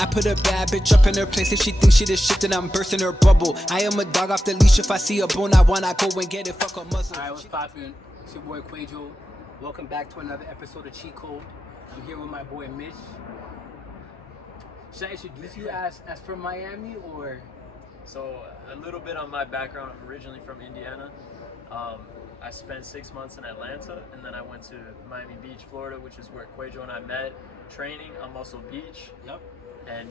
I put a bad bitch up in her place. If she thinks she the shit, then I'm bursting her bubble. I am a dog off the leash. If I see a bone, I wanna go and get it. Fuck a muzzle. Alright, what's poppin'? It's your boy Kwaejo. Welcome back to another episode of Cheat Code. I'm here with my boy Mitch. Should I introduce you as from Miami or? So a little bit on my background. I'm originally from Indiana. I spent 6 months in Atlanta, and then I went to Miami Beach, Florida, which is where Kwaejo and I met, training on Muscle Beach. Yep. And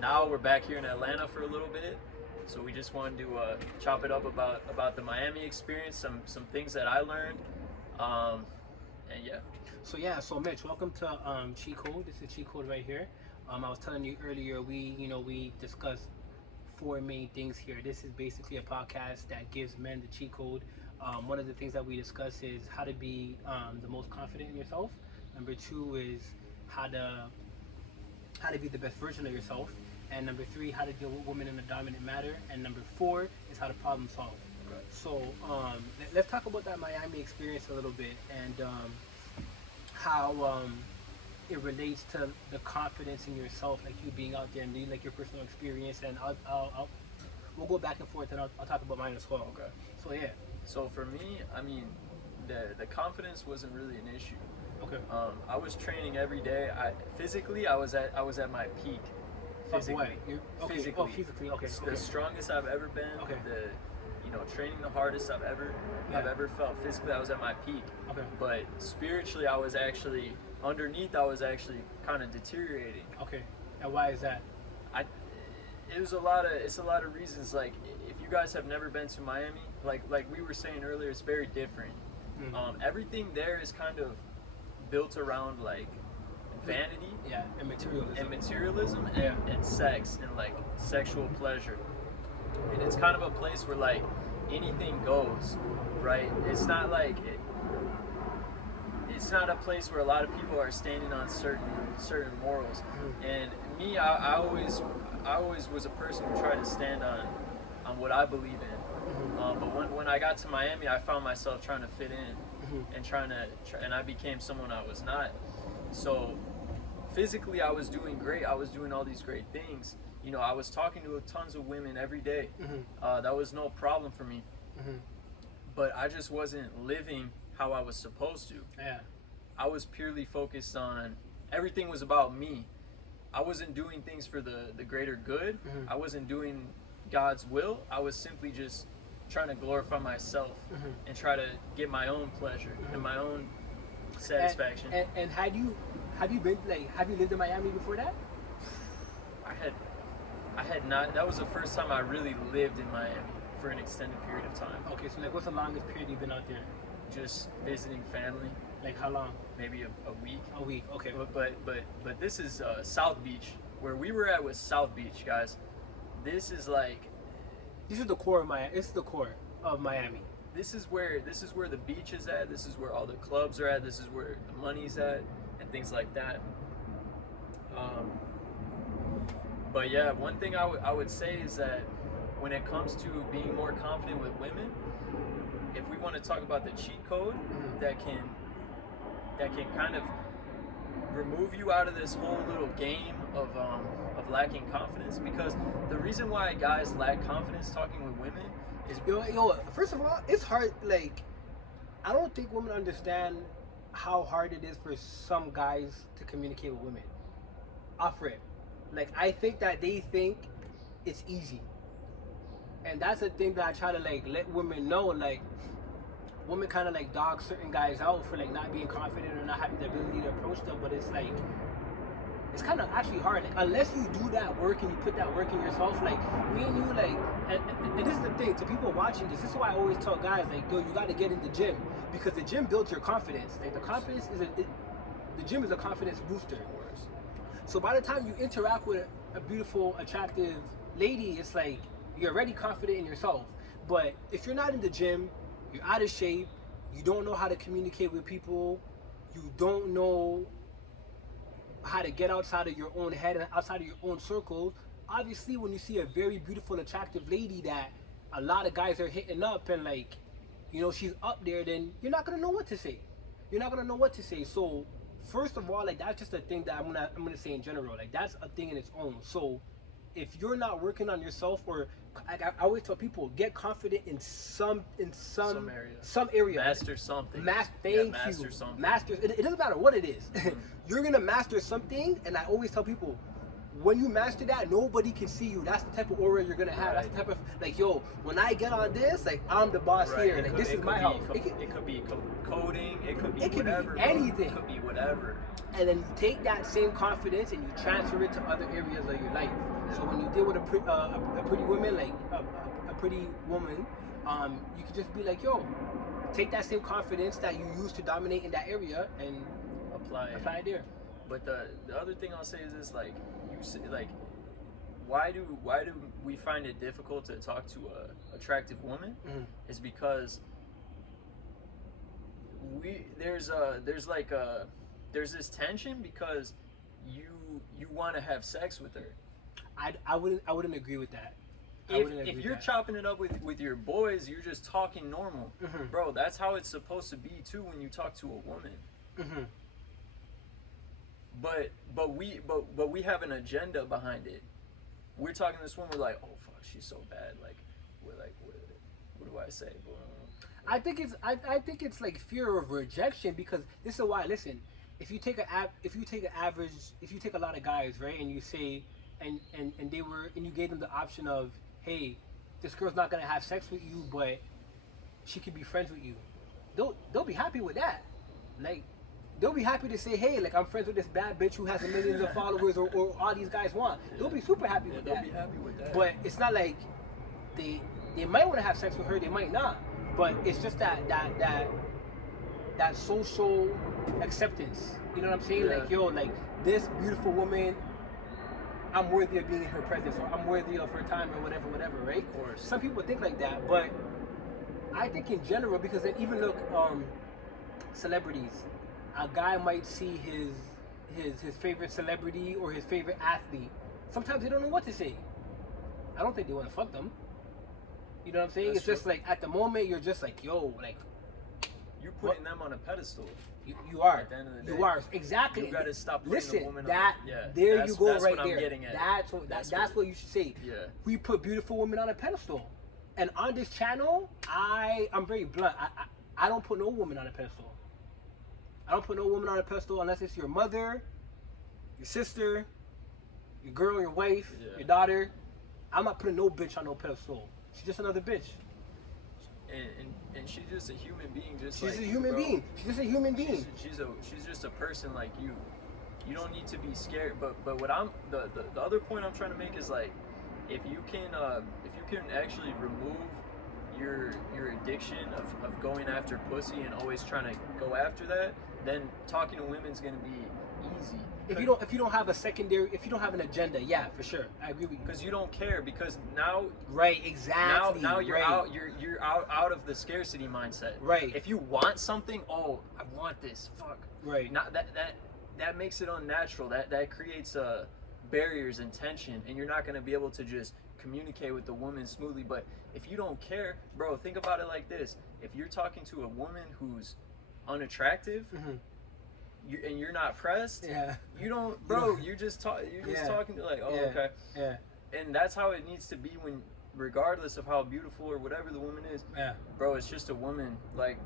now we're back here in Atlanta for a little bit. So we just wanted to chop it up about the Miami experience, some things that I learned, and yeah. So Mitch, welcome to Cheat Code. This is Cheat Code right here. I was telling you earlier, we discussed 4 main things here. This is basically a podcast that gives men the cheat code. One of the things that we discuss is how to be the most confident in yourself. Number 2 is how to be the best version of yourself. And number 3, how to deal with women in a dominant manner. And number 4 is how to problem solve. Okay. So let's talk about that Miami experience a little bit and how it relates to the confidence in yourself, like you being out there and leading, like your personal experience. And we'll go back and forth, and I'll talk about mine as well. Okay. So yeah. So for me, I mean, the confidence wasn't really an issue. Okay. I was training every day. Physically, I was at my peak. Physically. Okay. Physically. Oh, physically. Okay. The strongest I've ever been. Okay. Training the hardest I've ever felt. Physically, I was at my peak. Okay. But spiritually, I was actually kind of deteriorating. Okay. And why is that? It's a lot of reasons. Like, if you guys have never been to Miami, like we were saying earlier, it's very different. Mm-hmm. Everything there is kind of built around like vanity, and materialism, and sex and like sexual pleasure. And it's kind of a place where like anything goes, right? It's not like it's not a place where a lot of people are standing on certain morals. Mm-hmm. And me, I always was a person who tried to stand on what I believe in. Mm-hmm. But when I got to Miami, I found myself trying to fit in, mm-hmm. and I became someone I was not. So physically, I was doing great. I was doing all these great things. I was talking to tons of women every day. Mm-hmm. That was no problem for me. Mm-hmm. But I just wasn't living how I was supposed to. Yeah. I was purely focused on, everything was about me. I wasn't doing things for the greater good. Mm-hmm. I wasn't doing God's will. I was simply just trying to glorify myself, mm-hmm. and try to get my own pleasure, mm-hmm. and my own satisfaction. And have you lived in Miami before that? I had not. That was the first time I really lived in Miami for an extended period of time. Okay, so like what's the longest period you've been out there? Just visiting family. Like how long? Maybe a week. A week, okay. But this is South Beach. Where we were at was South Beach, guys. This is the core of Miami. This is the core of Miami. This is where the beach is at. This is where all the clubs are at. This is where the money's at, and things like that. But yeah, one thing I would say is that when it comes to being more confident with women, if we want to talk about the cheat code, mm-hmm. that can kind of remove you out of this whole little game of lacking confidence, because the reason why guys lack confidence talking with women is first of all, it's hard. Like, I don't think women understand how hard it is for some guys to communicate with women. Off rip. Like, I think that they think it's easy. And that's the thing that I try to like let women know. Like, women kind of like dog certain guys out for like not being confident or not having the ability to approach them, but it's like it's kind of actually hard. Like, unless you do that work and you put that work in yourself, like me and you, like, and this is the thing to people watching this. This is why I always tell guys, like, yo, you got to get in the gym, because the gym builds your confidence. Like, the gym is a confidence booster. So by the time you interact with a beautiful, attractive lady, it's like you're already confident in yourself. But if you're not in the gym, you're out of shape, you don't know how to communicate with people, you don't know how to get outside of your own head and outside of your own circles. Obviously, when you see a very beautiful, attractive lady that a lot of guys are hitting up and like, she's up there, then you're not gonna know what to say. So first of all, like that's just a thing that I'm gonna say in general. Like that's a thing in its own. So if you're not working on yourself, or I always tell people, get confident in Some area. some area. Master something. Thank master you. something. Master. It doesn't matter what it is. You're gonna master something, and I always tell people, when you master that, nobody can see you. That's the type of aura you're gonna have. That's the type of, like, yo, when I get on this, like, I'm the boss here. Like, this is my house. It could be coding. It could be whatever. Be Anything. It could be whatever. And then you take that same confidence and you transfer it to other areas of your life. So when you deal with a pretty woman, like a pretty woman, you can just be like, yo, take that same confidence that you use to dominate in that area and apply it there. But the other thing I'll say is this, like, you say, like, why do we find it difficult to talk to a attractive woman? Is because there's this tension because you want to have sex with her. I wouldn't agree with that. If you're chopping it up with your boys, you're just talking normal. Bro, that's how it's supposed to be too when you talk to a woman. But we have an agenda behind it. We're talking to this woman, we're like, oh fuck, she's so bad. Like, we're like, what do I say? I think it's like fear of rejection, because this is why. Listen, if you take a lot of guys, right, and you say, and you gave them the option of, hey, this girl's not gonna have sex with you, but she could be friends with you. They'll be happy with that. Like, they'll be happy to say, hey, like, I'm friends with this bad bitch who has millions of followers, or all these guys want. They'll be super happy with that. They'll be happy with that. But it's not like they might want to have sex with her, they might not. But it's just that social acceptance. You know what I'm saying? Yeah. Like, yo, like, this beautiful woman, I'm worthy of being in her presence, or I'm worthy of her time, or whatever, right? Of course. Some people think like that, but I think in general, because then even look, celebrities, a guy might see his favorite celebrity or his favorite athlete. Sometimes they don't know what to say. I don't think they want to fuck them. You know what I'm saying? That's it's just like, at the moment, you're just like, yo, like, you're putting them on a pedestal. You are. At the end of the day. You are. Exactly. You gotta stop putting the woman that, on. Yeah. There you go, that's right what there. I'm getting at. That's what you should say. Yeah. We put beautiful women on a pedestal. And on this channel, I'm very blunt. I don't put no woman on a pedestal. I don't put no woman on a pedestal unless it's your mother, your sister, your girl, your wife, your daughter. I'm not putting no bitch on no pedestal. She's just another bitch. And she's just a human being, just she's like a human being. She's just a human being. She's just a person like you. You don't need to be scared. But what the other point I'm trying to make is, like, if you can actually remove your addiction of going after pussy and always trying to go after that, then talking to women's gonna be easy. If you don't have an agenda, yeah, for sure, I agree with you. Because you don't care, because now, right, exactly. Now you're out. You're out of the scarcity mindset. Right. If you want something, oh, I want this. Fuck. Right. Not that makes it unnatural. That creates barriers and tension, and you're not gonna be able to just communicate with the woman smoothly. But if you don't care, bro, think about it like this: if you're talking to a woman who's unattractive, and you're not pressed, you don't, bro. You're just talking to, like, oh, okay, and that's how it needs to be, when, regardless of how beautiful or whatever the woman is, bro. It's just a woman. Like,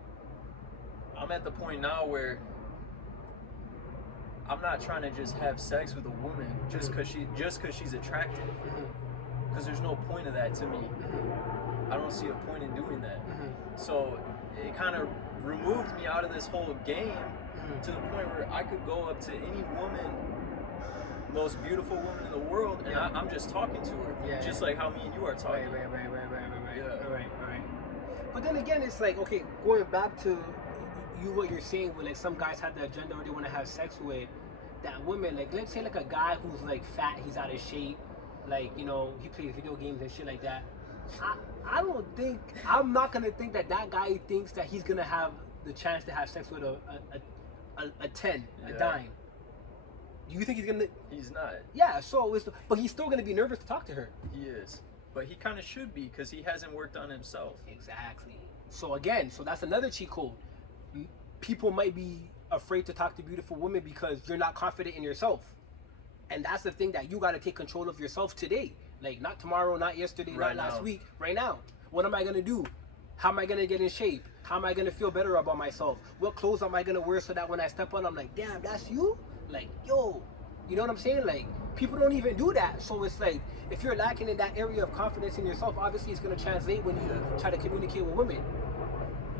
I'm at the point now where I'm not trying to just have sex with a woman just because she's attractive. Because there's no point of that to me. I don't see a point in doing that. So it kind of removed me out of this whole game, to the point where I could go up to any woman, most beautiful woman in the world, and I'm just talking to her, just like how me and you are talking. Right. But then again, it's like, okay, going back to what you're saying, when, like, some guys have the agenda, or they want to have sex with that woman. Like, let's say, like, a guy who's, like, fat, he's out of shape, like, you know, he plays video games and shit like that. I'm not gonna think that guy thinks that he's gonna have the chance to have sex with a 10, a dime. Do you think he's gonna? He's not. Yeah. So, but he's still gonna be nervous to talk to her. He is, but he kind of should be, because he hasn't worked on himself. Exactly. So again, that's another cheat code. People might be afraid to talk to beautiful women because you're not confident in yourself. And that's the thing that you got to take control of yourself today. Like, not tomorrow, not yesterday, Right not last now. week, right now. What am I going to do? How am I going to get in shape? How am I going to feel better about myself? What clothes am I going to wear so that when I step on, I'm like, damn, that's you? Like, yo, you know what I'm saying? Like, people don't even do that. So it's like, if you're lacking in that area of confidence in yourself, obviously it's going to translate when you try to communicate with women.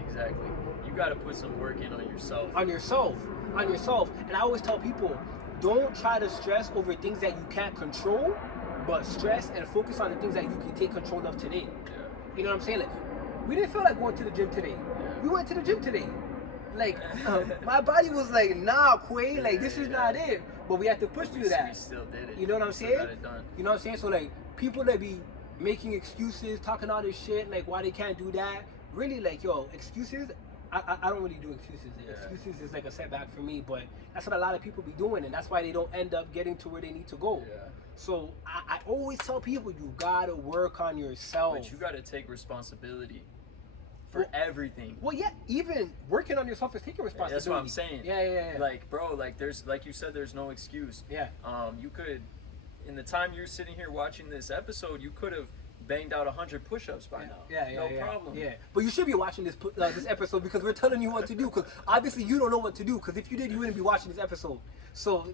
Exactly. You got to put some work in on yourself. On yourself. And I always tell people, don't try to stress over things that you can't control, but stress and focus on the things that you can take control of today. Yeah. You know what I'm saying? Like, we didn't feel like going to the gym today. We went to the gym today. Like, my body was like, nah, Quay, like, this is not it. But we had to push through that. We still did it. You know what I'm We still saying? got it done. You know what I'm saying? So, like, people that be making excuses, talking all this shit, like, why they can't do that. Really, like, yo, excuses, I don't really do excuses. Yeah. Excuses is like a setback for me, but that's what a lot of people be doing, and that's why they don't end up getting to where they need to go. Yeah. So I always tell people, you gotta work on yourself. But you got to take responsibility for everything. Well, yeah, even working on yourself is taking responsibility. That's what I'm saying. Yeah. Like, bro, like there's, like you said, there's no excuse. Yeah. You could, in the time you're sitting here watching this episode, you could have banged out 100 push-ups by now. Yeah, no problem. Yeah, but you should be watching this this episode because we're telling you what to do. Because obviously you don't know what to do. Because if you did, you wouldn't be watching this episode. So,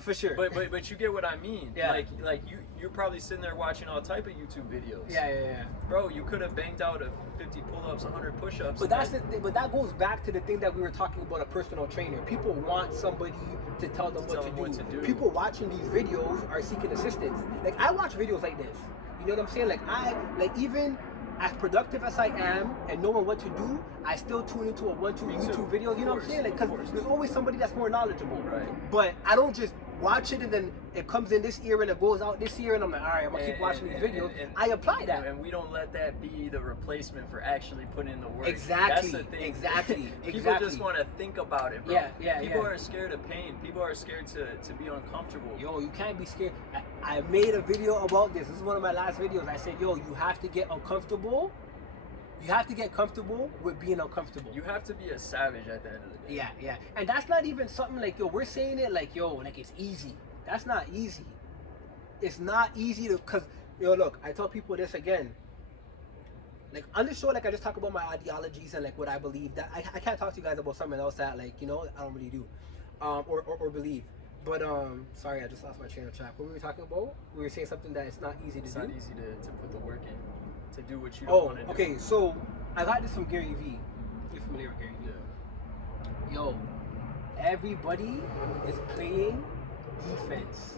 for sure. But you get what I mean. Yeah. Like you're probably sitting there watching all type of YouTube videos. Yeah. Bro, you could have banged out 50 pull-ups, 100 push-ups. But that's the thing. But that goes back to the thing that we were talking about, a personal trainer. People want somebody to tell them what to do. People watching these videos are seeking assistance. Like, I watch videos like this. You know what I'm saying? Like even as productive as I am and knowing what to do, I still tune into a 1-2 YouTube video. You know what I'm saying? Like, because there's always somebody that's more knowledgeable. Right. But I don't just watch it and then it comes in this ear and it goes out this ear and I'm like, all right, I'm gonna keep watching these videos. I apply that. And we don't let that be the replacement for actually putting in the work. Exactly. That's the thing. Exactly. People just want to think about it, bro. Yeah. People are scared of pain. People are scared to be uncomfortable. Yo, you can't be scared. I made a video about this. This is one of my last videos. I said, yo, you have to get uncomfortable. You have to get comfortable with being uncomfortable. You have to be a savage at the end of the day. Yeah. And that's not even something like, yo, we're saying it like, yo, like it's easy. That's not easy. It's not easy to, cause, yo, look, I tell people this again. Like, on this show, like, I just talk about my ideologies and like what I believe. That I can't talk to you guys about something else that, like, you know, I don't really do, or believe. But sorry, I just lost my train of track. What were we talking about? We were saying something that it's not easy to do. It's not easy to put the work in, to do what you don't want to do. Okay, so I got this from Gary Vee. You're familiar with Gary Vee? Yeah. Yo, everybody is playing defense.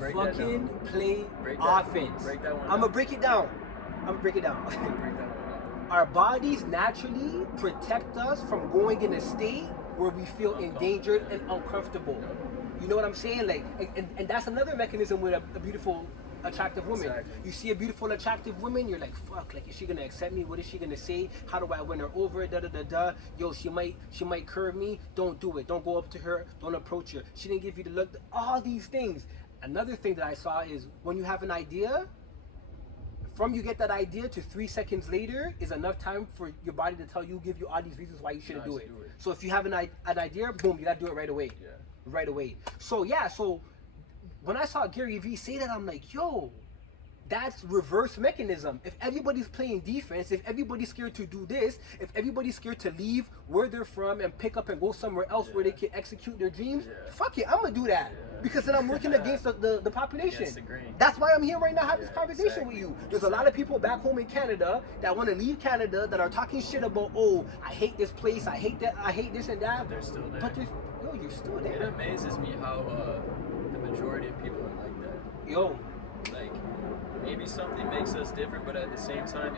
Fucking play offense. Break that one I'm gonna break it down. Break that one down. Our bodies naturally protect us from going in a state where we feel endangered and uncomfortable. You know what I'm saying? Like, and that's another mechanism with a beautiful, attractive woman. Exactly. You see a beautiful, attractive woman, you're like, fuck, like, is she gonna accept me? What is she gonna say? How do I win her over? Yo, she might curve me. Don't do it. Don't go up to her. Don't approach her. She didn't give you the look. All these things. Another thing that I saw is when you have an idea, from you get that idea to 3 seconds later is enough time for your body to give you all these reasons why you shouldn't do it. So if you have an idea, boom, you gotta do it right away. Yeah. Right away. So yeah, so when I saw Gary Vee say that, I'm like, yo, that's reverse mechanism. If everybody's playing defense, if everybody's scared to do this, if everybody's scared to leave where they're from and pick up and go somewhere else where they can execute their dreams, fuck it, I'm gonna do that. Because then I'm working against the population. That's why I'm here right now having this conversation with you. There's a lot of people back home in Canada that want to leave Canada that are talking shit about, oh, I hate this place, I hate that, I hate this and that. They're still there. But yo, you're still there. It amazes me how the majority of people are like that. Yo. Like, maybe something makes us different, but at the same time,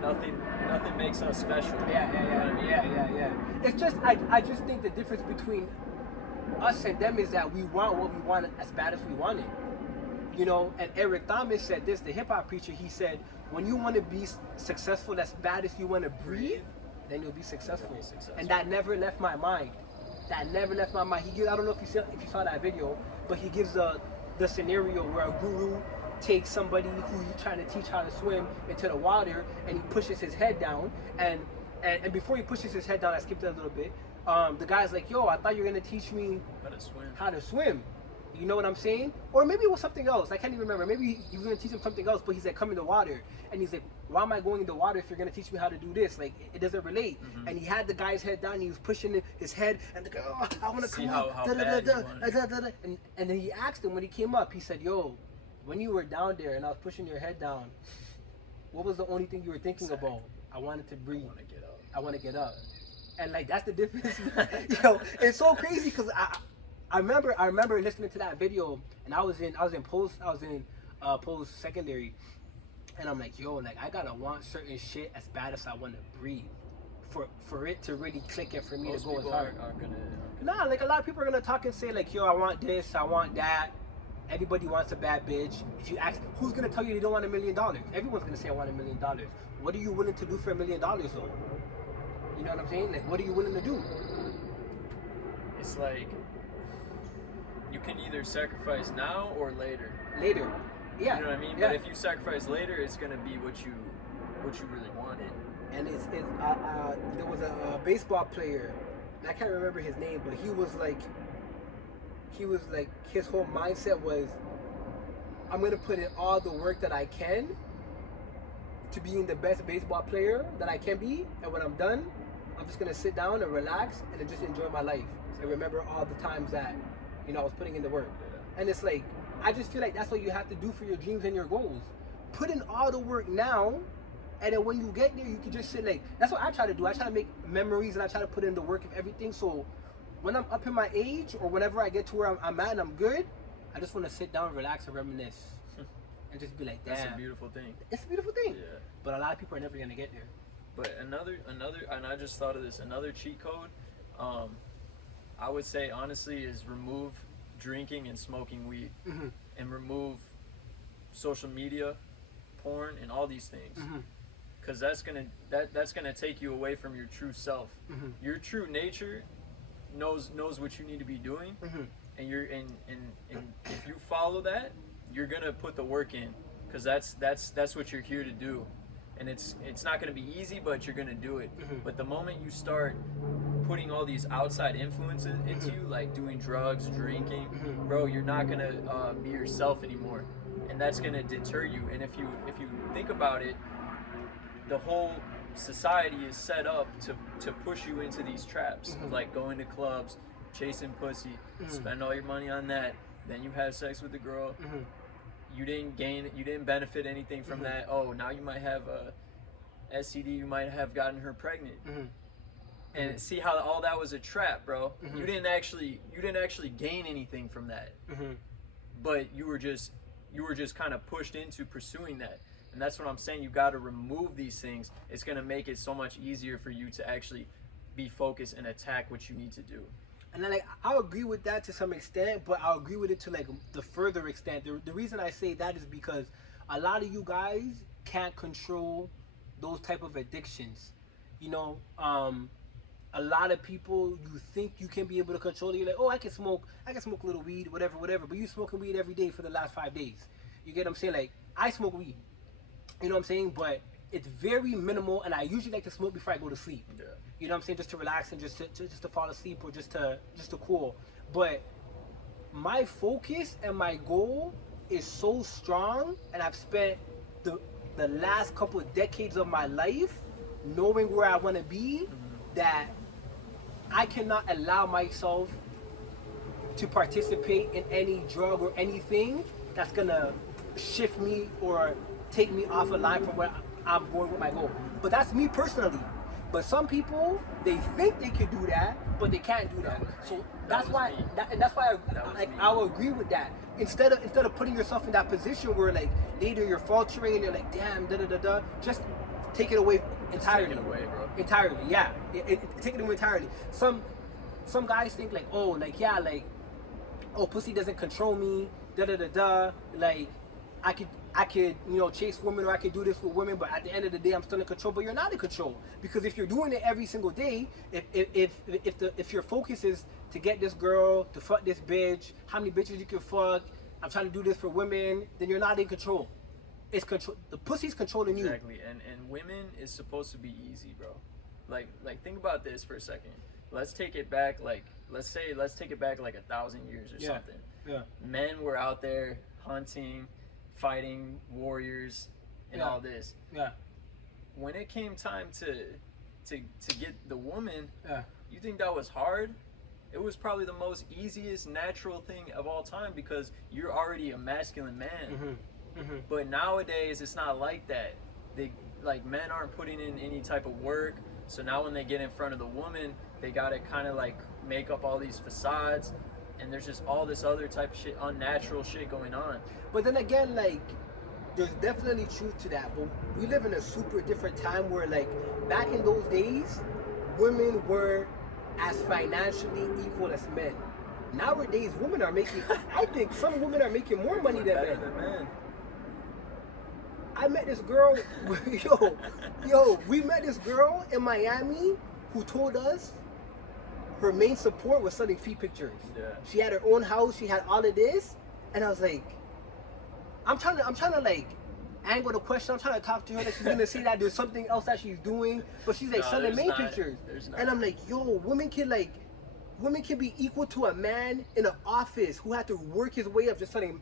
nothing makes us special. Yeah. It's just, I just think the difference between us and them is that we want what we want as bad as we want it. You know, and Eric Thomas said this, the hip hop preacher, he said, when you want to be successful as bad as you want to breathe, then you'll be successful. And that never left my mind. That never left my mind. He gives, I don't know if you saw that video, but he gives the scenario where a guru takes somebody who he's trying to teach how to swim into the water and he pushes his head down and before he pushes his head down, I skipped that a little bit, the guy's like, yo, I thought you were gonna teach me How to swim. how to swim. You know what I'm saying? Or maybe it was something else. I can't even remember. Maybe he was gonna teach him something else, but he's like, come in the water. And he's like, why am I going in the water if you're gonna teach me how to do this? Like, it doesn't relate. Mm-hmm. And he had the guy's head down. And he was pushing his head, and the guy, oh, I want to See come how up. bad you want it. And then he asked him when he came up. He said, yo, when you were down there and I was pushing your head down, what was the only thing you were thinking about? I wanted to breathe. I want to get up. I want to get up. And like, that's the difference. Yo, it's so crazy because I remember listening to that video, and I was in post secondary, and I'm like, yo, like I gotta want certain shit as bad as I want to breathe, for it to really click and for me Most to go as people hard. aren't gonna. Nah, like a lot of people are gonna talk and say like, yo, I want this, I want that. Everybody wants a bad bitch. If you ask, who's gonna tell you they don't want $1 million? Everyone's gonna say I want $1 million. What are you willing to do for $1 million though? You know what I'm saying? Like, what are you willing to do? It's like you can either sacrifice now or later. Later. Yeah. You know what I mean? Yeah. But if you sacrifice later, it's gonna be what you really wanted. And there was a baseball player, and I can't remember his name, but he was like his whole mindset was, I'm gonna put in all the work that I can to being the best baseball player that I can be, and when I'm done, I'm just gonna sit down and relax and then just enjoy my life and remember all the times that, you know, I was putting in the work. And it's like, I just feel like that's what you have to do for your dreams and your goals. Put in all the work now, and then when you get there, you can just sit like, that's what I try to do. I try to make memories and I try to put in the work of everything. So when I'm up in my age or whenever I get to where I'm at and I'm good, I just want to sit down, relax, and reminisce. And just be like, damn. That's a beautiful thing. It's a beautiful thing. Yeah. But a lot of people are never going to get there. But another, and I just thought of this, another cheat code, I would say honestly is remove drinking and smoking weed, and remove social media, porn, and all these things, because that's gonna take you away from your true self. Your true nature knows what you need to be doing, and if you follow that, you're gonna put the work in, because that's what you're here to do. And it's not going to be easy, but you're going to do it. But the moment you start putting all these outside influences into you, like doing drugs, drinking, bro, you're not going to be yourself anymore, and that's going to deter you. And if you think about it, the whole society is set up to push you into these traps, like going to clubs, chasing pussy, spend all your money on that, then you have sex with the girl. You didn't benefit anything from that. Oh, now you might have a STD, you might have gotten her pregnant. And see how all that was a trap, bro. You didn't actually gain anything from that. But you were just kind of pushed into pursuing that. And that's what I'm saying. You got to remove these things. It's going to make it so much easier for you to actually be focused and attack what you need to do. And then, like, I'll agree with that to some extent, but I'll agree with it to like the further extent. The reason I say that is because a lot of you guys can't control those type of addictions. You know, a lot of people, you think you can be able to control it. You're like, oh, I can smoke a little weed, whatever. But you smoking weed every day for the last 5 days. You get what I'm saying? Like, I smoke weed. You know what I'm saying? But it's very minimal, and I usually like to smoke before I go to sleep. Yeah. You know what I'm saying? Just to relax and just to fall asleep, or just to cool. But my focus and my goal is so strong, and I've spent the last couple of decades of my life knowing where I want to be, that I cannot allow myself to participate in any drug or anything that's gonna shift me or take me off a line from where I'm going with my goal. But that's me personally. But some people, they think they can do that, but they can't do that. So that's why I'll agree with that. Instead of putting yourself in that position where like later you're faltering and you're like, damn, just take it away entirely. Take it away, bro. Entirely, yeah. Take it away entirely. Some guys think like, oh, like, yeah, like, oh, pussy doesn't control me, like, I could, you know, chase women, or I could do this with women, but at the end of the day, I'm still in control. But you're not in control, because if you're doing it every single day, if your focus is to get this girl, to fuck this bitch, how many bitches you can fuck, I'm trying to do this for women, then you're not in control. It's control. The pussy's controlling you. Exactly, and women is supposed to be easy, bro. Like think about this for a second. let's take it back like let's take it back like 1,000 years or something. Yeah. Men were out there hunting, fighting warriors, and all this. Yeah. When it came time to get the woman, Yeah. you think that was hard? It was probably the most easiest natural thing of all time because you're already a masculine man. But nowadays it's not like that. Like men aren't putting in any type of work. So now when they get in front of the woman, they gotta kind of like make up all these facades, and there's just all this other type of shit, unnatural shit going on. But then again, like, there's definitely truth to that. But we live in a super different time where, like, back in those days, women were as financially equal as men. Nowadays, women are making, I think some women are making more money than men. I met this girl, we met this girl in Miami who told us her main support was selling feet pictures. Yeah. She had her own house, she had all of this, and I was like, I'm trying to like angle the question. I'm trying to talk to her that she's gonna say that there's something else that she's doing, but she's like selling main pictures. And I'm like, yo, women can be equal to a man in an office who had to work his way up just selling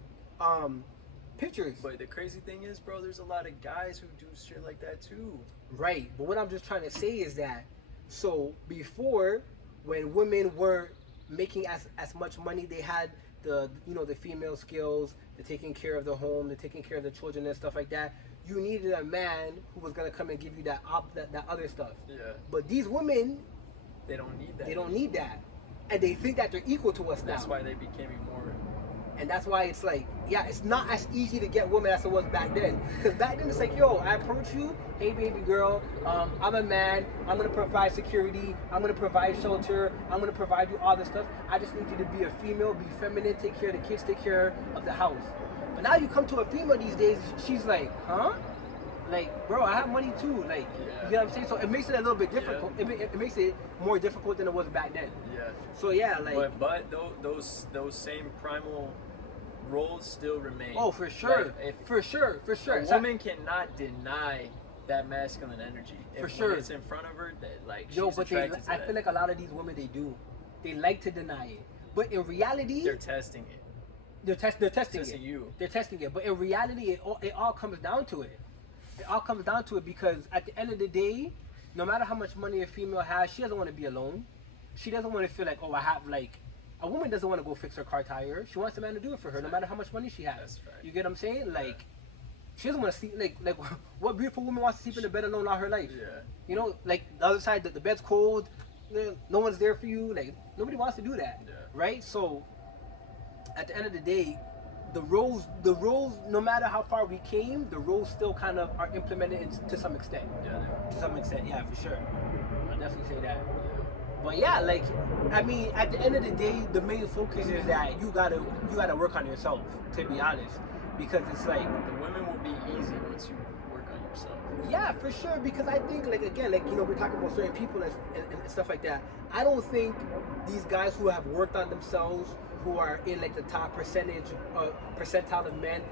pictures. But the crazy thing is, bro, there's a lot of guys who do shit like that too. Right, but what I'm just trying to say is that, so before, when women were making as much money, they had the female skills, the taking care of the home, the taking care of the children and stuff like that. You needed a man who was gonna come and give you that other stuff. Yeah. But these women, they don't need that. They don't need that, and they think that they're equal to us now. That's why they became more. And that's why it's like, yeah, it's not as easy to get women as it was back then. Because back then it's like, yo, I approach you, hey baby girl, I'm a man, I'm gonna provide security, I'm gonna provide shelter, I'm gonna provide you all this stuff. I just need you to be a female, be feminine, take care of the kids, take care of the house. But now you come to a female these days, she's like, huh? Like, bro, I have money too. Like, you know what I'm saying? So it makes it a little bit difficult. Yeah. It makes it more difficult than it was back then. Yeah. So yeah, like. But those same primal roles still remain. Oh, for sure. Like, for sure. A woman cannot deny that masculine energy. For sure. When it's in front of her, that like yo, she's but attracted to I that. feel like a lot of these women, they do. They like to deny it. But in reality, they're testing it. They're testing it. You. They're testing it. But in reality, it all comes down to it. It all comes down to it because at the end of the day, no matter how much money a female has, she doesn't want to be alone. She doesn't want to feel like, oh, I have like. A woman doesn't want to go fix her car tire. She wants a man to do it for her, no matter how much money she has. That's right. You get what I'm saying? Like, she doesn't want to sleep. Like, what beautiful woman wants to sleep in the bed alone all her life? Yeah. You know, like the other side, the bed's cold. No one's there for you. Like, nobody wants to do that, right? So, at the end of the day, the roles, no matter how far we came, the roles still kind of are implemented to some extent. Yeah. To some extent, yeah, for sure. I'll definitely say that. But yeah, like, I mean, at the end of the day, the main focus is that you gotta work on yourself, to be honest, because it's like the women will be easy once you work on yourself. Yeah, for sure. Because I think, like, again, like, you know, we're talking about certain people and stuff like that. I don't think these guys who have worked on themselves, who are in like the top percentile of men,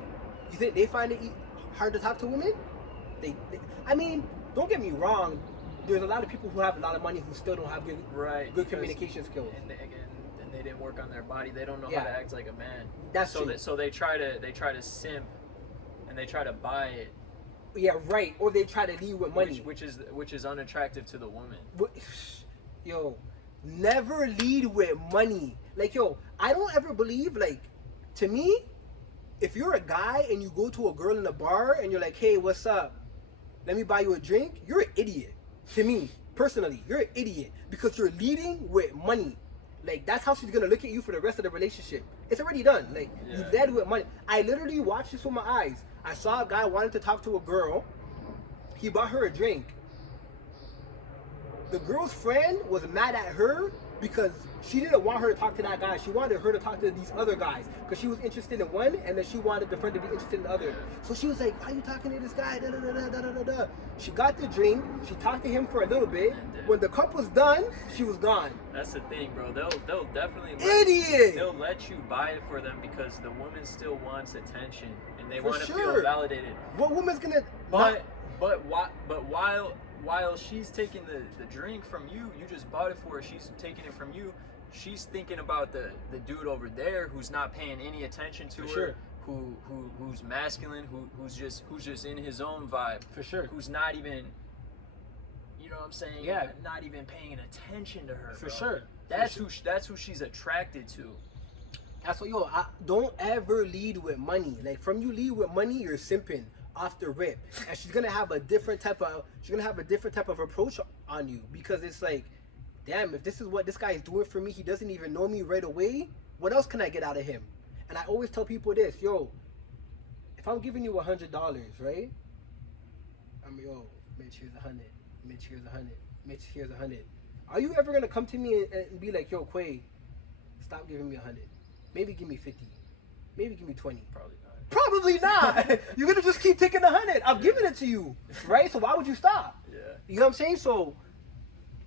you think they find it hard to talk to women? I mean, don't get me wrong. There's a lot of people who have a lot of money who still don't have good communication skills. And they didn't work on their body. They don't know how to act like a man. That's true. So they try to simp, and they try to buy it. Yeah, right. Or they try to lead with money, which is unattractive to the woman. Yo, never lead with money. Like, yo, I don't ever believe, like, to me, if you're a guy and you go to a girl in a bar and you're like, hey, what's up? Let me buy you a drink. You're an idiot. To me, personally, you're an idiot because you're leading with money. Like, that's how she's gonna look at you for the rest of the relationship. It's already done. Like, you led with money. I literally watched this with my eyes. I saw a guy wanted to talk to a girl. He bought her a drink. The girl's friend was mad at her because she didn't want her to talk to that guy. She wanted her to talk to these other guys because she was interested in one, and then she wanted the friend to be interested in the other. So she was like, why are you talking to this guy? Da, da, da, da, da, da, da. She got the drink. She talked to him for a little bit. When the cup was done, she was gone. That's the thing, bro. They'll definitely they'll let you buy it for them because the woman still wants attention and they want to feel validated. What woman's gonna? But while while she's taking the drink from you, you just bought it for her. She's taking it from you. She's thinking about the dude over there who's not paying any attention to her. Sure. Who's masculine, who's just in his own vibe. For sure. Who's not even, you know what I'm saying? Yeah. Not even paying attention to her. For bro. sure. That's who she's attracted to. That's what, I don't ever lead with money. Like, from you lead with money, you're simping off the rip, and she's gonna have a different type of approach on you, because it's like, damn, if this is what this guy is doing for me, he doesn't even know me right away. What else can I get out of him? And I always tell people this, yo, if I'm giving you $100, right? I'm, yo, Mitch, here's 100. Mitch, here's 100. Mitch, here's 100. Are you ever gonna come to me and be like, yo, Quay, stop giving me 100. Maybe give me 50. Maybe give me 20. Probably not. Probably not. You're gonna just keep taking the 100. I've given it to you, right? So why would you stop? Yeah. You know what I'm saying? So,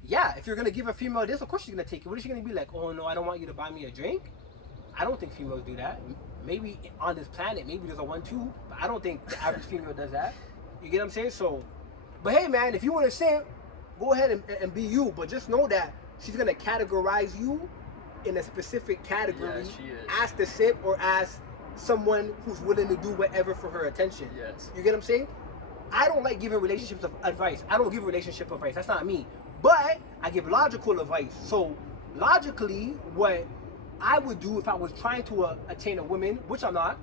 yeah, if you're gonna give a female this, of course she's gonna take it. What is she gonna be like? Oh no, I don't want you to buy me a drink. I don't think females do that. Maybe on this planet, maybe there's a 1-2, but I don't think the average female does that. You get what I'm saying? So, but hey, man, if you want to simp, go ahead and be you. But just know that she's gonna categorize you in a specific category, Yeah, she is. as the simp or as someone who's willing to do whatever for her attention. Yes. You get what I'm saying? I don't like giving relationships advice. I don't give relationship advice. That's not me. But I give logical advice. So logically, what I would do if I was trying to attain a woman, which I'm not,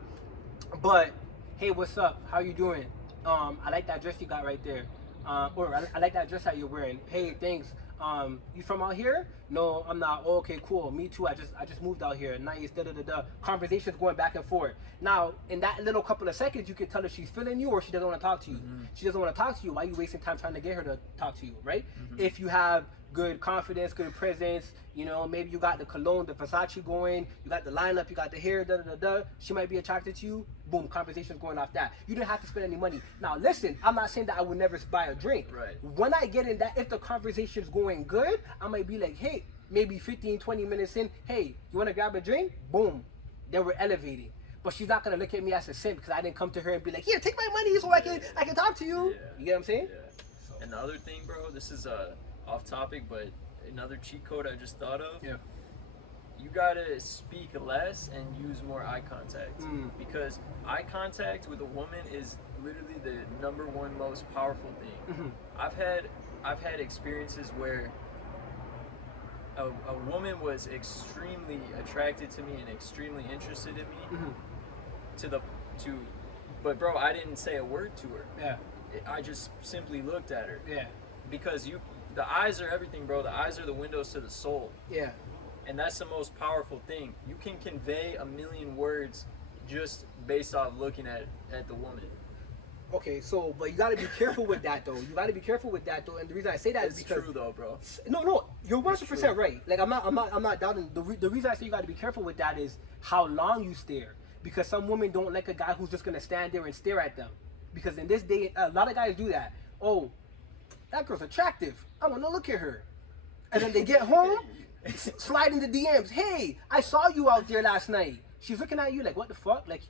but hey, what's up? How you doing? I like that dress you got right there. Or I like that dress that you're wearing. Hey, thanks. You from out here? No, I'm not. Oh, okay, cool. Me too. I just moved out here. Nice. Da da da da. Conversations going back and forth. Now, in that little couple of seconds, you can tell if she's feeling you or she doesn't want to talk to you. Mm-hmm. She doesn't want to talk to you. Why are you wasting time trying to get her to talk to you, right? Mm-hmm. If you have good confidence, good presence, you know, maybe you got the cologne, the Versace going, you got the lineup, you got the hair, da da da da. She might be attracted to you. Boom, conversation's going off that. You didn't have to spend any money. Now, listen, I'm not saying that I would never buy a drink. Right. When I get in that, if the conversation's going good, I might be like, hey, maybe 15, 20 minutes in, hey, you want to grab a drink? Boom. Then we're elevating. But she's not gonna look at me as a simp because I didn't come to her and be like, here, take my money so I can talk to you. Yeah. You get what I'm saying? Yeah. And the other thing, bro, this is off topic, but another cheat code I just thought of. Yeah. You gotta speak less and use more eye contact, because eye contact with a woman is literally the #1 most powerful thing. Mm-hmm. I've had experiences where a woman was extremely attracted to me and extremely interested in me, Mm-hmm. but bro, I didn't say a word to her. Yeah. I just simply looked at her. Yeah. Because the eyes are everything, bro. The eyes are the windows to the soul. Yeah. And that's the most powerful thing. You can convey a million words just based off looking at the woman. Okay, so, but you gotta be careful with that though. You gotta be careful with that though. And the reason I say that is It's because true though, bro. No, you're 100% true. right. Like I'm not doubting. The reason I say you gotta be careful with that is how long you stare. Because some women don't like a guy who's just gonna stand there and stare at them. Because in this day, a lot of guys do that. Oh, that girl's attractive. I'm gonna look at her. And then they get home, slide into DMs. Hey, I saw you out there last night. She's looking at you like, what the fuck? Like,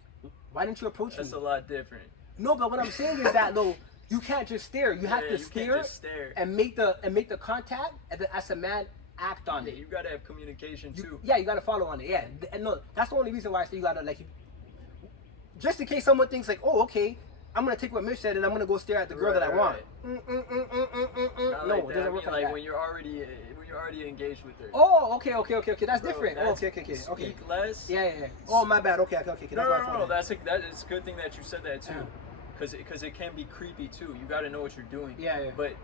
why didn't you approach me? That's a lot different. No, but what I'm saying is that though, you can't just stare. You have to you can't just stare. and make the contact, and then as a man, act on it. You gotta have communication too. Yeah, you gotta follow on it. Yeah, and no, that's the only reason why I say you gotta like, just in case someone thinks like, oh, okay, I'm gonna take what Mitch said and I'm gonna go stare at the girl that I want. Not No, like it that. doesn't I work mean, like that. when you're already engaged with her. Oh, okay, that's Bro, different. that's- Okay. Speak less. Yeah. Oh, my bad. Okay. That's No. It's a good thing that you said that too. Yeah. Because it can be creepy too. You got to know what you're doing. Yeah. But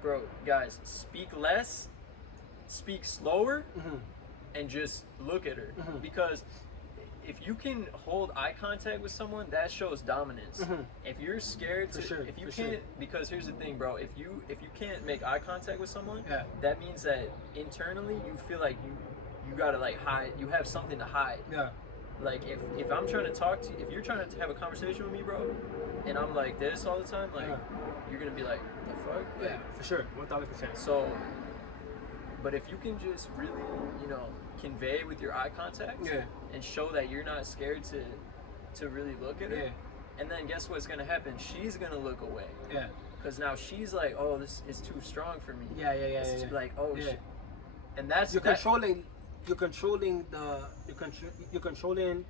bro, guys, speak less, speak slower, and just look at her. Because if you can hold eye contact with someone, that shows dominance. If you're scared because here's the thing, bro. If you can't make eye contact with someone, that means that internally you feel like you gotta like hide. You have something to hide. Yeah. Like if I'm trying to talk to you, if you're trying to have a conversation with me, bro, and I'm like this all the time, like you're gonna be like, the fuck? Like, Yeah, for sure, 1000%. So, but if you can just really, convey with your eye contact and show that you're not scared to really look at her, and then guess what's gonna happen? She's gonna look away. Yeah. because now she's like, oh, this is too strong for me. Yeah. It's like, oh Yeah. shit, and that's You're controlling. You're controlling the. You're controlling.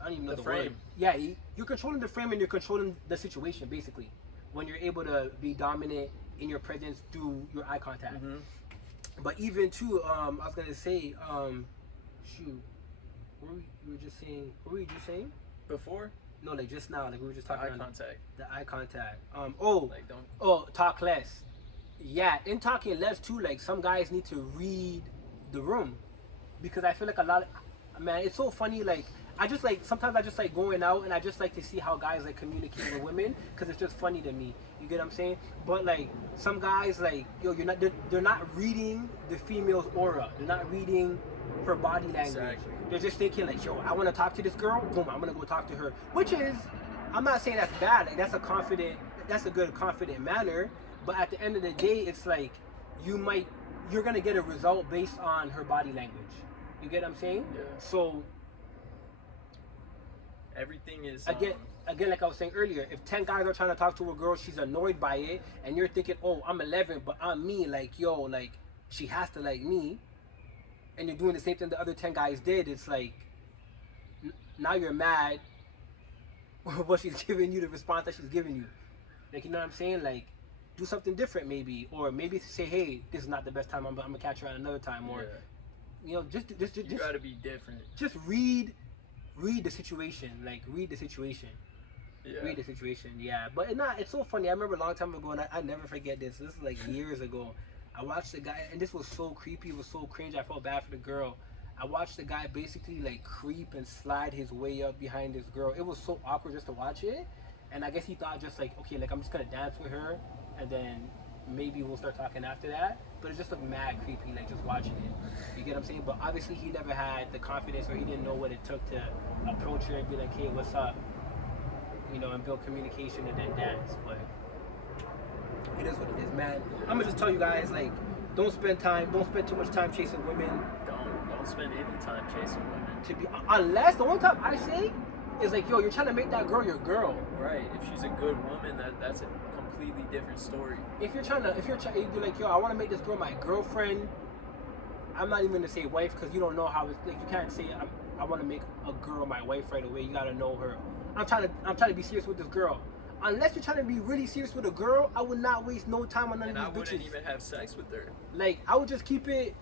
I don't even know The the word. frame. Yeah, you're controlling the frame and you're controlling the situation basically. When you're able to be dominant in your presence through your eye contact. Mm-hmm. But even too, I was gonna say, shoot, we were just saying. What were you just saying? Before No, like just now, like we were just the talking. eye contact, The eye contact. like don't. Talk less. Yeah, in talking less too, like some guys need to read the room, because I feel like a lot of, man, it's so funny. Like I just like sometimes I just like going out and I just like to see how guys like communicate with women, because it's just funny to me. You get what I'm saying? But like some guys, like yo, they're not reading the female's aura. They're not reading her body language. Exactly. They're just thinking like, yo, I want to talk to this girl. Boom, I'm gonna go talk to her. Which is, I'm not saying that's bad. Like that's a good confident manner. But at the end of the day, it's like you're gonna get a result based on her body language. You get what I'm saying? Yeah. So Everything is again, like I was saying earlier, if 10 guys are trying to talk to a girl, she's annoyed by it, and you're thinking, oh, I'm 11, but I'm me. Like yo, like she has to like me, and you're doing the same thing the other 10 guys did. It's like now you're mad. What she's giving you, the response that she's giving you. Like you know what I'm saying? Like do something different maybe, or maybe say, hey, this is not the best time. I'm gonna catch her at another time, or you know, just you gotta be different. Just read the situation. Like read the situation. Yeah. Read the situation. Yeah, but it's so funny. I remember a long time ago, and I never forget this. This is like years ago. I watched the guy, and this was so creepy. It was so cringe. I felt bad for the girl. I watched the guy basically like creep and slide his way up behind this girl. It was so awkward just to watch it. And I guess he thought just like, okay, like I'm just gonna dance with her, and then maybe we'll start talking after that. But it just looked mad creepy, like just watching it. You get what I'm saying? But obviously he never had the confidence, or he didn't know what it took to approach her and be like, hey, what's up? You know, and build communication and then dance. But it is what it is, man. I'm gonna just tell you guys, like, don't spend too much time chasing women. Don't spend any time chasing women. Unless the one time I say is like, yo, you're trying to make that girl your girl. Right. If she's a good woman, that's a completely different story. If you're like, yo, I want to make this girl my girlfriend. I'm not even gonna say wife, because you don't know how it's like. You can't say I want to make a girl my wife right away. You gotta know her. I'm trying to be serious with this girl. Unless you're trying to be really serious with a girl, I would not waste no time on none of these bitches. And I wouldn't even have sex with her. Like, I would just keep it.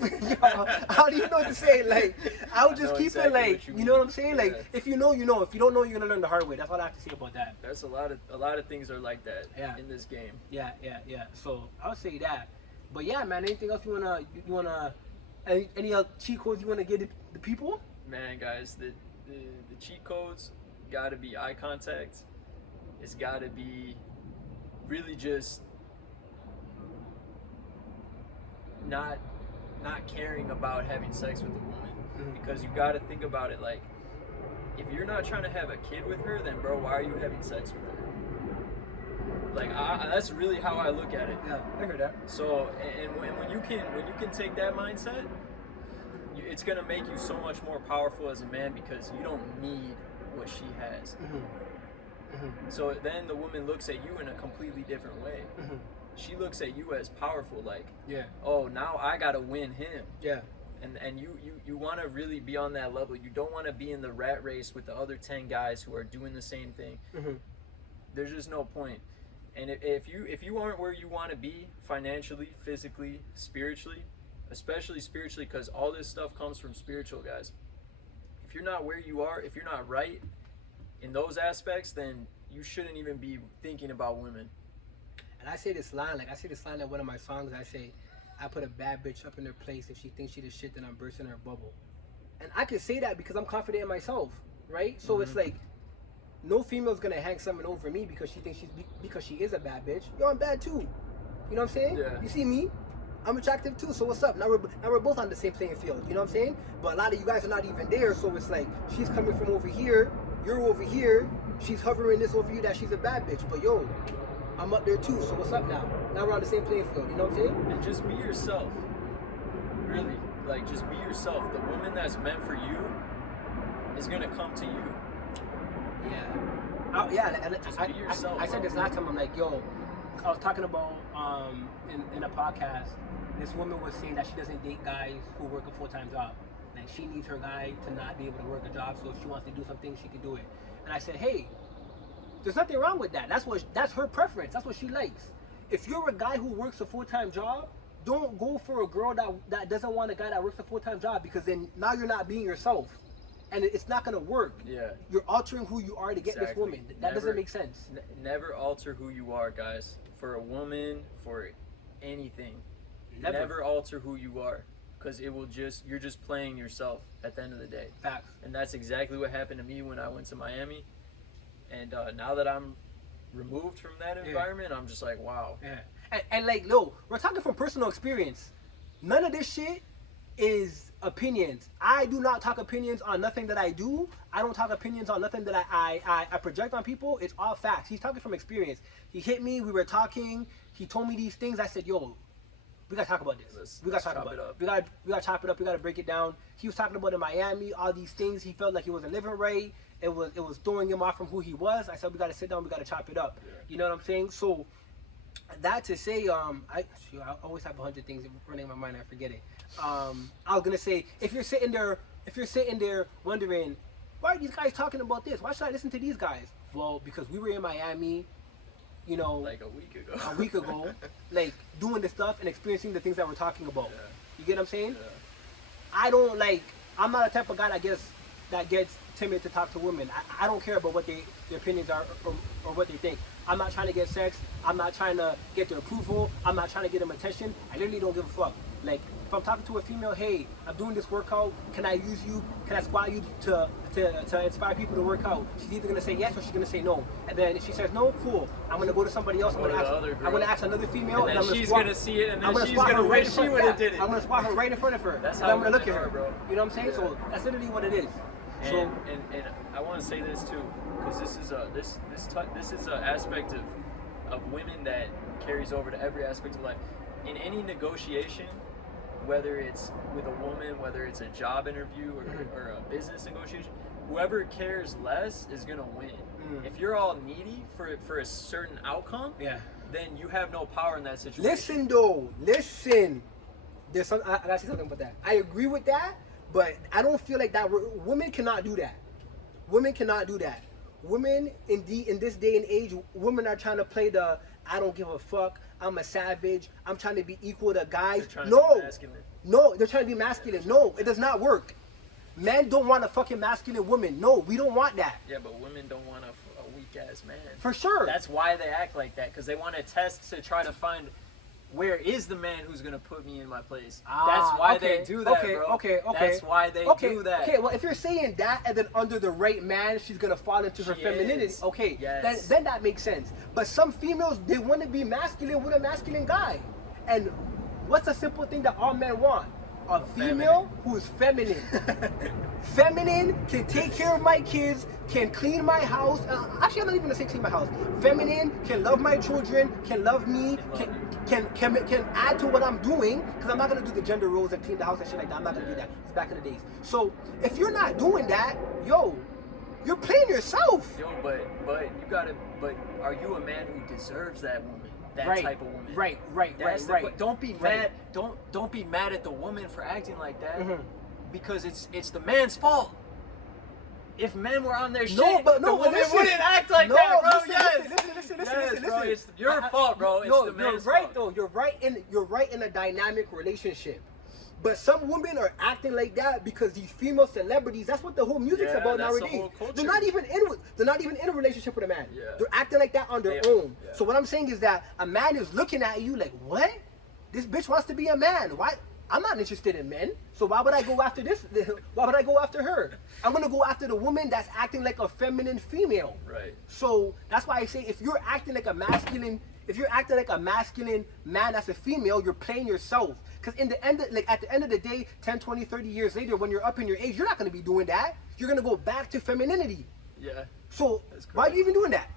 Yo, I don't even know what to say. Like, I would just keep exactly it like, what you know what I'm saying? Like, Yeah. if you know, you know. If you don't know, you're gonna learn the hard way. That's all I have to say about that. There's a lot of things are like that in this game. Yeah. So I would say that. But yeah, man. Anything else you wanna? Any other cheat codes you wanna give the people? Man, guys, the cheat codes gotta be eye contact. It's gotta be really just not caring about having sex with the woman, because you got to think about it like, if you're not trying to have a kid with her, then bro, why are you having sex with her? Like that's really how I look at it. Yeah, I heard that. So and when you can take that mindset, it's gonna make you so much more powerful as a man, because you don't need what she has. So then the woman looks at you in a completely different way. She looks at you as powerful, like, oh, now I gotta win him. Yeah. And you want to really be on that level. You don't want to be in the rat race with the other 10 guys who are doing the same thing. There's just no point. And if you aren't where you want to be financially, physically, spiritually, especially spiritually, because all this stuff comes from spiritual, guys. If you're not where you are, if you're not right in those aspects, then you shouldn't even be thinking about women. And I say this line in one of my songs. I say, I put a bad bitch up in her place. If she thinks she the shit, then I'm bursting her bubble. And I can say that because I'm confident in myself, right? So it's like, no female's gonna hang someone over me because she thinks because she is a bad bitch. Yo, I'm bad too. You know what I'm saying? Yeah. You see me? I'm attractive too. So what's up? Now we're both on the same playing field. You know what I'm saying? But a lot of you guys are not even there. So it's like, she's coming from over here, you're over here. She's hovering this over you that she's a bad bitch. But yo, I'm up there too, so what's up now? Now we're on the same playing field, you know what I'm saying? And just be yourself. Really. Like, just be yourself. The woman that's meant for you is gonna come to you. Yeah. Yeah, and Just be yourself, I said bro. this last time. I'm like, yo, I was talking about in a podcast. This woman was saying that she doesn't date guys who work a full-time job. Like she needs her guy to not be able to work a job, so if she wants to do something, she can do it. And I said, hey, there's nothing wrong with that. That's her preference. That's what she likes. If you're a guy who works a full-time job, don't go for a girl that doesn't want a guy that works a full-time job, because then now you're not being yourself. And it's not gonna work. Yeah. You're altering who you are to get this woman. That doesn't make sense. Never alter who you are, guys. For a woman, for anything. Never alter who you are, because you're just playing yourself at the end of the day. Facts. And that's exactly what happened to me when I went to Miami. And now that I'm removed from that environment, I'm just like, wow. Yeah. And like, no, we're talking from personal experience. None of this shit is opinions. I do not talk opinions on nothing that I do. I don't talk opinions on nothing that I project on people. It's all facts. He's talking from experience. He hit me. We were talking. He told me these things. I said, yo, we gotta talk about this. We gotta talk about it. We gotta chop it up. We gotta break it down. He was talking about in Miami all these things. He felt like he wasn't living right. It was throwing him off from who he was. I said, we gotta sit down. We gotta chop it up. Yeah. You know what I'm saying? So that to say, I always have 100 things running in my mind. I forget it. I was gonna say, if you're sitting there wondering, why are these guys talking about this? Why should I listen to these guys? Well, because we were in Miami, you know, like a week ago, like doing the stuff and experiencing the things that we're talking about. Yeah. You get what I'm saying? Yeah. I'm not the type of guy that gets timid to talk to women. I don't care about what their opinions are or what they think. I'm not trying to get sex. I'm not trying to get their approval. I'm not trying to get them attention. I literally don't give a fuck. Like, if I'm talking to a female, hey, I'm doing this workout. Can I use you? Can I squat you to inspire people to work out? She's either gonna say yes or she's gonna say no. And then if she says no, cool. I'm gonna go to somebody else. I'm gonna ask another female, and I'm she's gonna see it, and then she's gonna wish she would have did it. I'm gonna squat her right in front of her. That's and how I'm gonna look at her, bro. You know what I'm saying? Yeah. So that's literally what it is. And I want to say this too, because this is a aspect of women that carries over to every aspect of life. In any negotiation, whether it's with a woman, whether it's a job interview or a business negotiation, whoever cares less is gonna win. If you're all needy for a certain outcome, then you have no power in that situation. Listen. There's some. I gotta say something about that. I agree with that, but I don't feel like that. Women cannot do that. Women cannot do that. Women, indeed, in this day and age, women are trying to play the I don't give a fuck. I'm a savage. I'm trying to be equal to guys. No, they're trying to be masculine. No, it does not work. Men don't want a fucking masculine woman. No, we don't want that. Yeah, but women don't want a weak ass man. For sure. That's why they act like that, because they want to test to try to find where is the man who's gonna put me in my place. That's why they do that, bro. Okay. That's why they do that. Okay, well, if you're saying that, and then under the right man, she's gonna fall into her femininity. Okay, then that makes sense. But some females, they want to be masculine with a masculine guy. And what's a simple thing that all men want? A female who is feminine. Feminine, can take care of my kids, can clean my house. Actually, I'm not even gonna say clean my house. Feminine, can love my children, can love me, can add to what I'm doing. Because I'm not gonna do the gender roles and clean the house and shit like that. I'm not gonna do that. It's back in the days. So if you're not doing that, you're playing yourself. But you gotta. But are you a man who deserves that woman? That type of woman. Right. Don't be mad. Don't be mad at the woman for acting like that, because it's the man's fault. If men were on their shit, the woman wouldn't act like that, bro. Listen, bro. It's your fault, bro. It's the man's you're right fault. though. You're right in a dynamic relationship. But some women are acting like that because these female celebrities, that's what the whole music's about nowadays. They're not even in a relationship with a man. Yeah. They're acting like that on their own. Yeah. So what I'm saying is that a man is looking at you like, what? This bitch wants to be a man. Why? I'm not interested in men. So why would I go after this? Why would I go after her? I'm gonna go after the woman that's acting like a feminine female. Right. So that's why I say if you're acting like a masculine man as a female, you're playing yourself. Because at the end of the day, 10, 20, 30 years later, when you're up in your age, you're not going to be doing that. You're going to go back to femininity. Yeah. So why are you even doing that?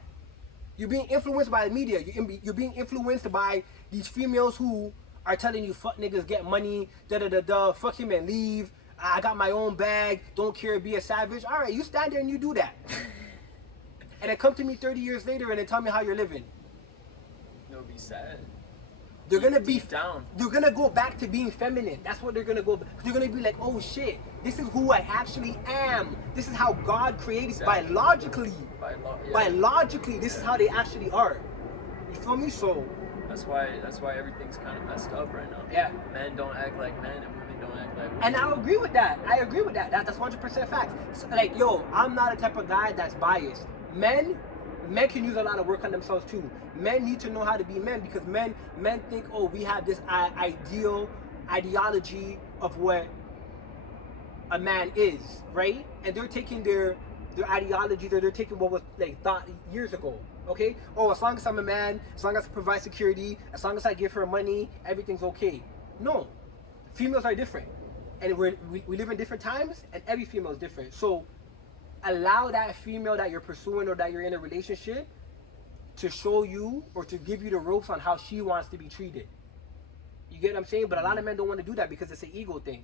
You're being influenced by the media. You're being influenced by these females who are telling you, fuck niggas, get money, fuck him and leave. I got my own bag, don't care, be a savage. All right, you stand there and you do that. And then come to me 30 years later and then tell me how you're living. It'll be sad. They're gonna be deep down. They're gonna go back to being feminine. That's what they're gonna go. They're gonna be like, oh shit, this is who I actually am. This is how God created biologically. Biologically, this is how they actually are. You feel me? So that's why everything's kind of messed up right now. Yeah. Men don't act like men and women don't act like women. And I agree with that. That's 100% facts. So, like, yo, I'm not a type of guy that's biased. Men can use a lot of work on themselves too. Men need to know how to be men because men think, oh, we have this ideology of what a man is, right? And they're taking their ideologies, or they're taking what was like thought years ago. Okay? Oh, as long as I'm a man, as long as I provide security, as long as I give her money, everything's okay. No, females are different, and we live in different times, and every female is different. So allow that female that you're pursuing or that you're in a relationship to show you or to give you the ropes on how she wants to be treated. You get what I'm saying? But a lot of men don't want to do that because it's an ego thing.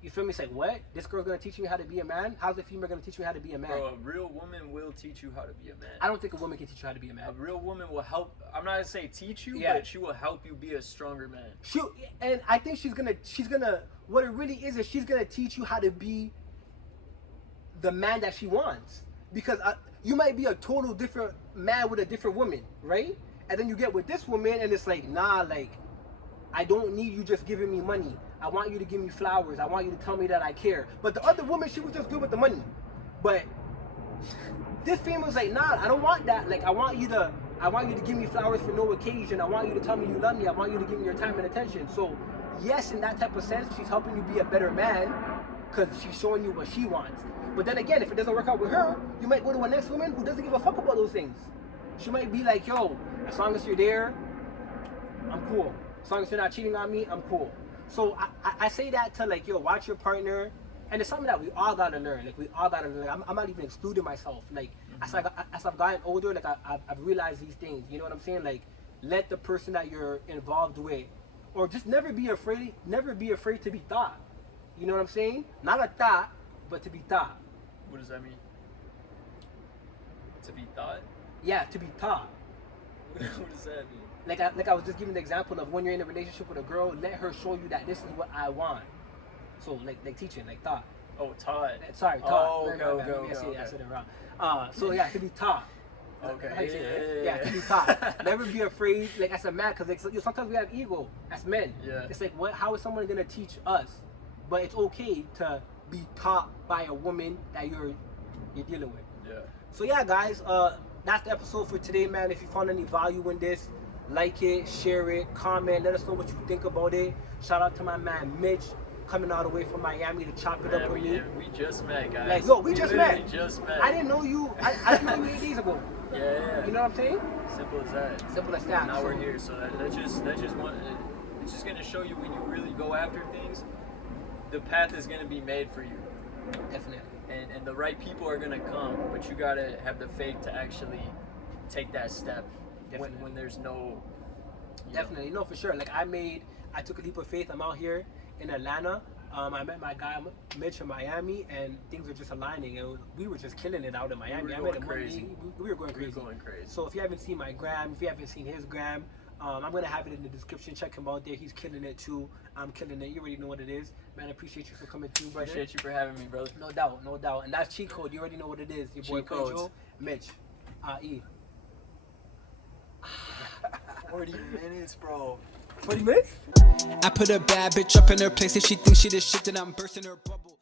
You feel me? It's like, what? This girl's going to teach me how to be a man? How's the female going to teach me how to be a man? Bro, a real woman will teach you how to be a man. I don't think a woman can teach you how to be a man. A real woman will help. I'm not going to say teach you, Yeah. but she will help you be a stronger man. And I think she's gonna, what it really is she's going to teach you how to be the man that she wants. Because you might be a total different man with a different woman, right? And then you get with this woman and it's like, nah, like, I don't need you just giving me money. I want you to give me flowers. I want you to tell me that I care. But the other woman, she was just good with the money. But this female's like, nah, I don't want that. Like, I want you to give me flowers for no occasion. I want you to tell me you love me. I want you to give me your time and attention. So yes, in that type of sense, she's helping you be a better man because she's showing you what she wants. But then again, if it doesn't work out with her, you might go to a next woman who doesn't give a fuck about those things. She might be like, yo, as long as you're there, I'm cool. As long as you're not cheating on me, I'm cool. So I say that to, like, yo, watch your partner. And it's something that we all gotta learn. Like, we all gotta learn. I'm not even excluding myself. Like, as I've gotten older, like, I've realized these things. You know what I'm saying? Like, let the person that you're involved with, or just never be afraid to be thought. You know what I'm saying? Not a thought, but to be thought. What does that mean? To be thought? Yeah, to be taught. What does that mean? Like I was just giving the example of when you're in a relationship with a girl, let her show you that this is what I want. So like teaching, like taught. Oh, taught. Sorry, taught. Oh, I said it wrong. So yeah, to be taught. Okay. How you say it, right? Yeah, to be taught. Never be afraid, like, as a man, because like, sometimes we have ego as men. Yeah. It's like, how is someone gonna teach us? But it's okay to be taught by a woman that you're dealing with. Yeah. So yeah, guys, that's the episode for today, man. If you found any value in this, like it, share it, comment, let us know what you think about it. Shout out to my man Mitch, coming all the way from Miami to chop it up with me. We just met, guys. Like, yo, we just met. I didn't know you. I didn't know you 8 days ago. Yeah. You know what I'm saying? Simple as that. Simple as that. Now we're here, so that's just one. It's just gonna show you when you really go after things, the path is gonna be made for you. Definitely. And the right people are gonna come, but you gotta have the faith to actually take that step when there's no. Definitely, no, for sure. Like I took a leap of faith. I'm out here in Atlanta. I met my guy Mitch in Miami, and things were just aligning. We were just killing it out in Miami. We were going crazy. We were going crazy. So if you haven't seen my gram, if you haven't seen his gram, I'm gonna have it in the description. Check him out there. He's killing it too. I'm killing it. You already know what it is, man. I appreciate you for coming through, brother. Appreciate you for having me, brother. No doubt, no doubt. And that's cheat code. You already know what it is. Your boy Kwaejo, Mitch, E. 40 minutes, bro. 20 minutes? I put a bad bitch up in her place. If she thinks she the shit, then I'm bursting her bubble.